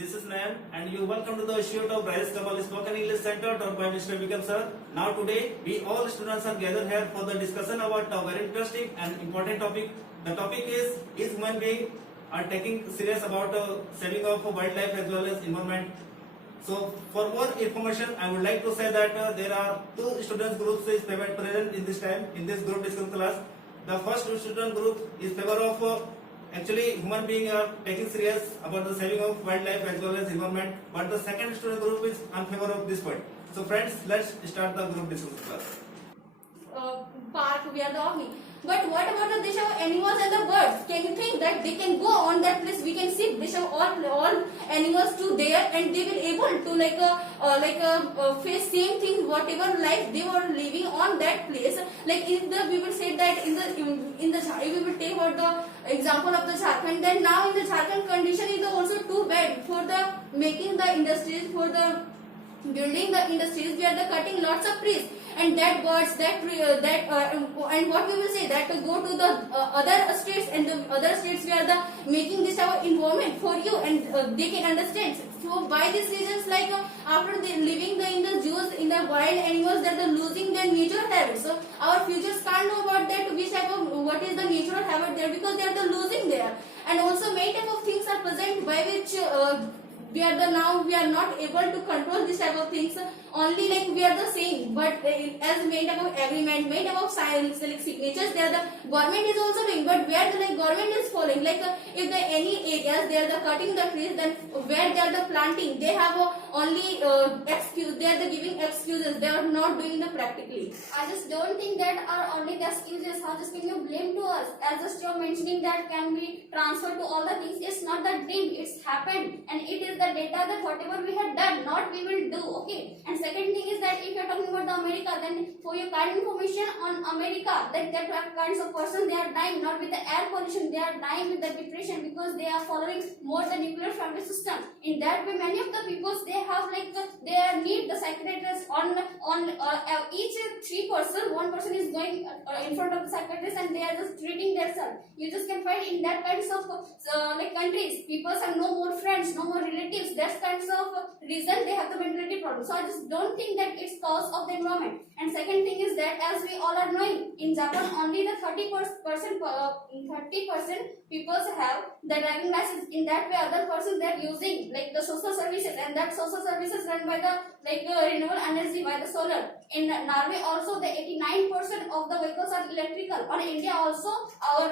This is Nayan and you welcome to the Institute of Bryce Kamal Spoken English Center taught by Mr. Vikram sir. Now today we all students are gathered here for the discussion about a very interesting and important topic. The topic is human being are taking serious about saving of wildlife as well as environment. So for more information I would like to say that there are two students groups is present in this time in this group discussion class. The first student group is favor of actually human being are taking serious about the saving of wildlife as well as environment, but the second student group is in favor of this point. So friends, let's start the group discussion class. Park, we are the Omni. But what about the show animals and the birds? Can you think that they can go on that place? We can see they show all animals to there, and they will able to face same thing whatever life they were living on that place. Like if we will say that in the we will take about the example of the Jharkhand. Then now in the Jharkhand condition is also too bad for the making the industries, for the building the industries. We are the cutting lots of trees, and that birds and what we will say that to go to the other states, and the other states we are the making this our environment for you, and they can understand. So by these reasons, like after they living in the zoos, in the wild animals, that are losing their natural habits. So our futures can't know about that which type of what is the natural habit there, because they are the losing there. And also many type of things are present by which we are not able to control this type of things. Only like we are the same, but as made up of agreement, made up of science, like signatures, there the government is also doing, but where the government is following, like if the any areas they are the cutting the trees, then where they are the planting, they have only excuse, they are the giving excuses, they are not doing the practically. I just don't think that are only the excuses. How just can you blame to us? As just you're mentioning that can be transferred to all the things. It's not the dream, it's happened, and it is the data that whatever we had done, not we will do. Okay. And second thing is that if you're talking about the America, then for your kind information on America, that kinds of person they are dying not with the air pollution, they are dying with the depression, because they are following more the nuclear family system. In that way, many of the people they have like they need the psychiatrist on each 3 person, 1 person is going in front of the psychiatrist, and they are just treating themselves. You just can find in that kinds of like countries, people have no more friends, no more relatives. That's kinds of reason they have the mentality problem. So I just don't think that it's cause of the environment. And second thing is that as we all are knowing, in Japan only the 30% people have the driving license. In that way, other persons they are using like the social services, and that social services run by the renewable energy by the solar. In Norway also the 89% of the vehicles are electrical. On India also our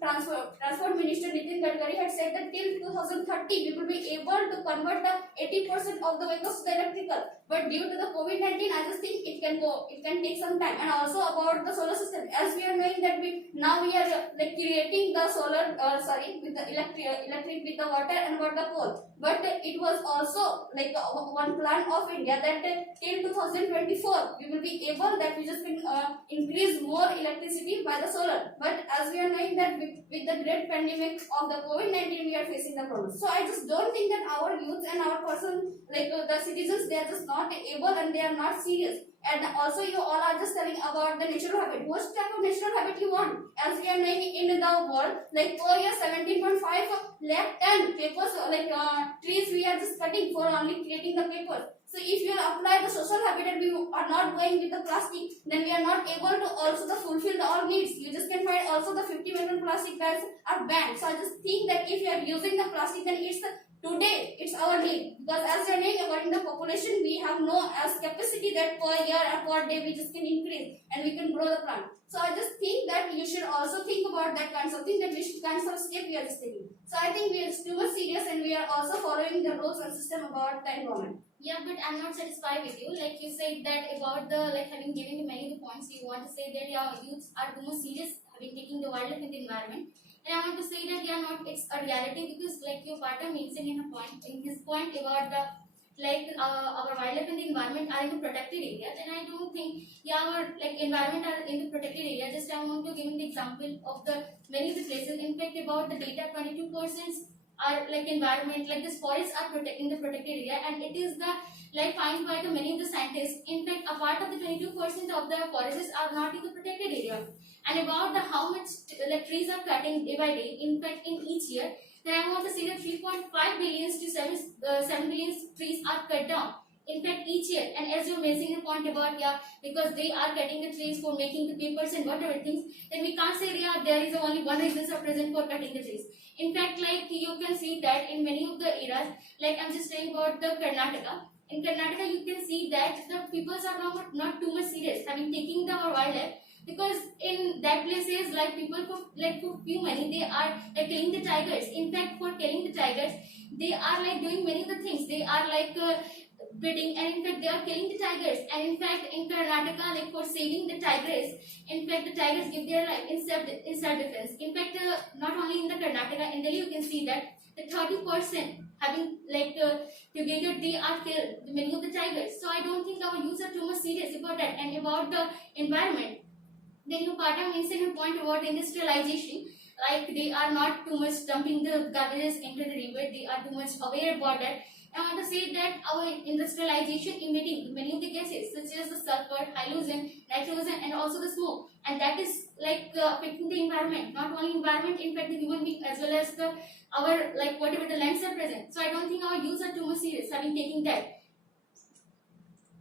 transport minister Nitin Gadkari had said that till 2030 we will be able to convert the 80% of the vehicles to the electrical. But due to the COVID-19, I just think it can take some time. And also about the solar system, as we are knowing that we are like creating the solar with the electric with the water and water coal. But it was also like one plan of India that till 2024 we will be able that we just can increase more electricity by the solar. But as we are knowing that with the great pandemic of the COVID-19, we are facing the problem. So I just don't think that our youth and our person like the citizens, they are just not able and they are not serious. And also you all are just telling about the natural habit. What type of natural habit you want? As we are knowing in the world, like per year 17.5 lakh ton papers, trees we are just cutting for only creating the papers. So if you apply the social habit and we are not going with the plastic, then we are not able to also to fulfill the all needs. You just can find also the 50 million plastic bags are banned. So I just think that if you are using the plastic, then today it's our need, because as you're knowing, according to the population, we have no as capacity that per year or per day we just can increase and we can grow the plant. So I just think that you should also think about that kinds of thing, that we should kinds of step we are just taking. So I think we are too much serious, and we are also following the rules and system about the environment. Yeah, but I'm not satisfied with you. Like you said that about the having given you many of the points, you want to say that your youths are too much serious having taking the wildlife and the environment. And I want to say that it's a reality, because like your partner mentioned in his point about the our wildlife and the environment are in the protected area. Then I don't think our environment are in the protected area. Just I want to give the example of the many of the places. In fact, about the data, 22% are environment, this forests are protecting the protected area, and it is the found by the many of the scientists. In fact, a part of the 22% of the forests are not in the protected area. And about the how much trees are cutting day by day, in fact in each year, then I want to say that 3.5 billions to 7 billion trees are cut down. In fact, each year, and as you're mentioning the point about, yeah, because they are cutting the trees for making the papers and whatever things, then we can't say, yeah, there is only one reason are present for cutting the trees. In fact, like you can see that in many of the areas, like I'm just saying about the Karnataka. In Karnataka, you can see that the people are not too much serious having taking the wildlife, because in that places, like people for few money, they are like killing the tigers. In fact, for killing the tigers, they are like doing many of the things. They are like breeding, and in fact they are killing the tigers. And in fact in Karnataka, like for saving the tigers, in fact the tigers give their life in self-defense. In fact, not only in the Karnataka, in Delhi you can see that the 30% having like together they are killed many of the tigers. So I don't think our youths are too much serious about that. And about the environment, then you Pata mentioned a point about industrialization, like they are not too much dumping the garbages into the river, they are too much aware about that. I want to say that our industrialization emitting many of the gases such as the sulfur, halogen, nitrogen, and also the smoke, and that is like affecting the environment. Not only environment, in fact the human being as well as the our like whatever the lands are present. So I don't think our youths are too much serious having taking that.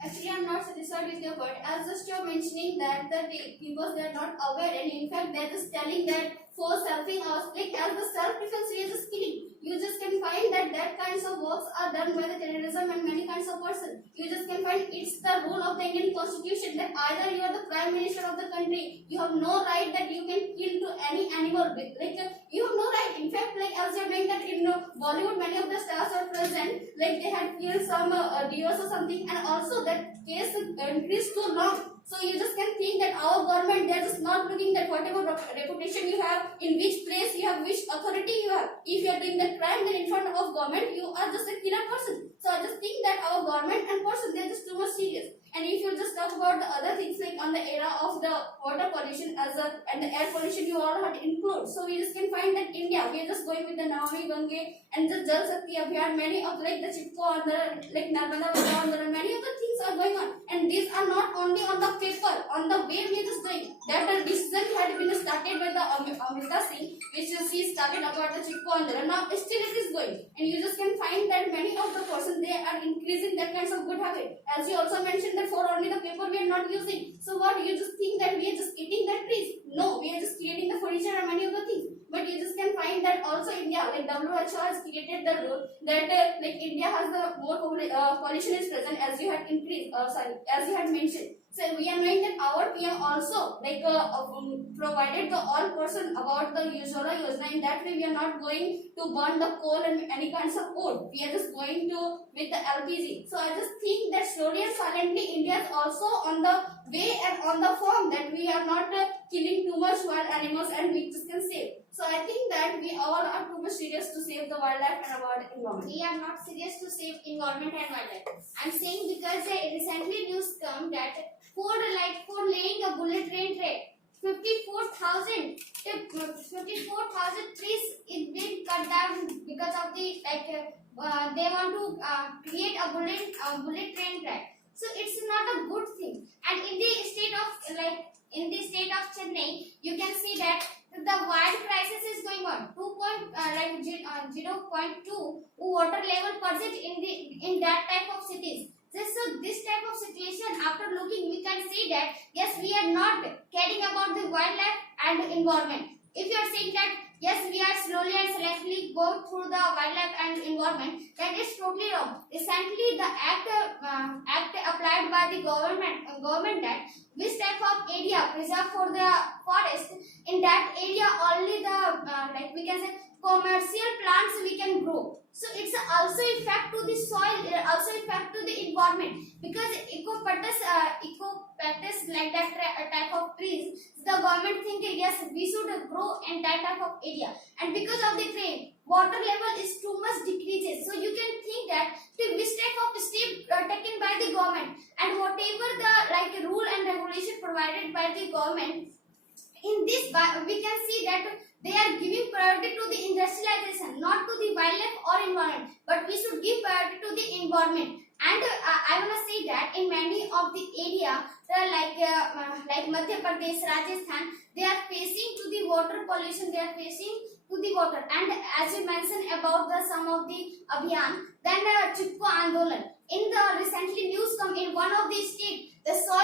Actually, I'm not satisfied with your point. As just you're mentioning that the people, they are not aware, and in fact they're just telling that for selfing us, like as the self-defense we are just killing. You just can find that kinds of works are done by the terrorism and many kinds of person. You just can find it's the rule of the Indian Constitution that either you are the Prime Minister of the country, you have no right that you can kill to any animal. Like you have no right. In fact, like as you're doing that in Bollywood, many of the stars are present. Like they had killed some deers or something, and also that case increased too long. So you just can think that our government, they're just not looking at whatever reputation you have, in which place you have, which authority you have. If you are doing the crime, then in front of government, you are just a killer person. So I just think that our government and person, they're just too much serious. And if you just talk about the other things, like on the era of the water pollution and the air pollution, you all have to include. So we just can find that India, we are just going with the Namami Gange and the Jal Shakti Abhiyan, many of like the Chipko and the like Narmada Vada, many of the things are going on. And these are not only on the paper, on the way we are just going. That a decision had been started by the Amrita Singh, which she started about the Chipko and the now still it is going. And you just can find that many of the persons, they are increasing that kinds of good habit. As you also mentioned that for only the paper we are not using. So what, you just think that we are just eating the trees? No, we are just creating the furniture and many of the things. But you just can find that also India, like WHO has created the rule that like India has the more pollution is present as you had increased, as you had mentioned. So we are knowing that our PM also like provided the all person about the Ujjwala Yojana. In that way, we are not going to burn the coal and any kinds of coal. We are just going to with the LPG. So I just think that slowly and silently, India is also on the way and on the form that we are not killing too much wild animals and we just can save. So I think that we all are too much serious to save the wildlife and our environment. We are not serious to save environment and wildlife. I'm saying because recently news come that for laying a bullet train track, 54,000 trees is being cut down because of the they want to create a bullet train track. So it's not a good thing. And in the state of Chennai, you can see that the wild crisis is going on. 0.2 water level persist in that type of cities. So this type of situation, after looking, we can see that yes, we are not caring about the wildlife and environment. If you are saying that yes, we are slowly and selectively go through the wildlife and environment, then it's totally wrong. Recently, the act applied by the government that which type of area preserved for the forest, in that area only the we can say commercial plants we can grow. So it's also effect to the soil, also effect to the environment, because eco-practice like that type of trees, the government thinking yes, we should grow in that type of area, and because of the rain, water level is too much decreases. So you can think that which type of step taken by the government, and whatever the rule and regulation provided by the government, in this we can see that they are giving priority to the industrialization, not to the wildlife or environment, but we should give priority to the environment. And I want to say that in many of the area, like Madhya Pradesh, Rajasthan, they are facing to the water pollution, they are facing to the water. And as you mentioned about the some of the abhiyan. Then Chipko Andolan. In the recently news come in one of the state, the soil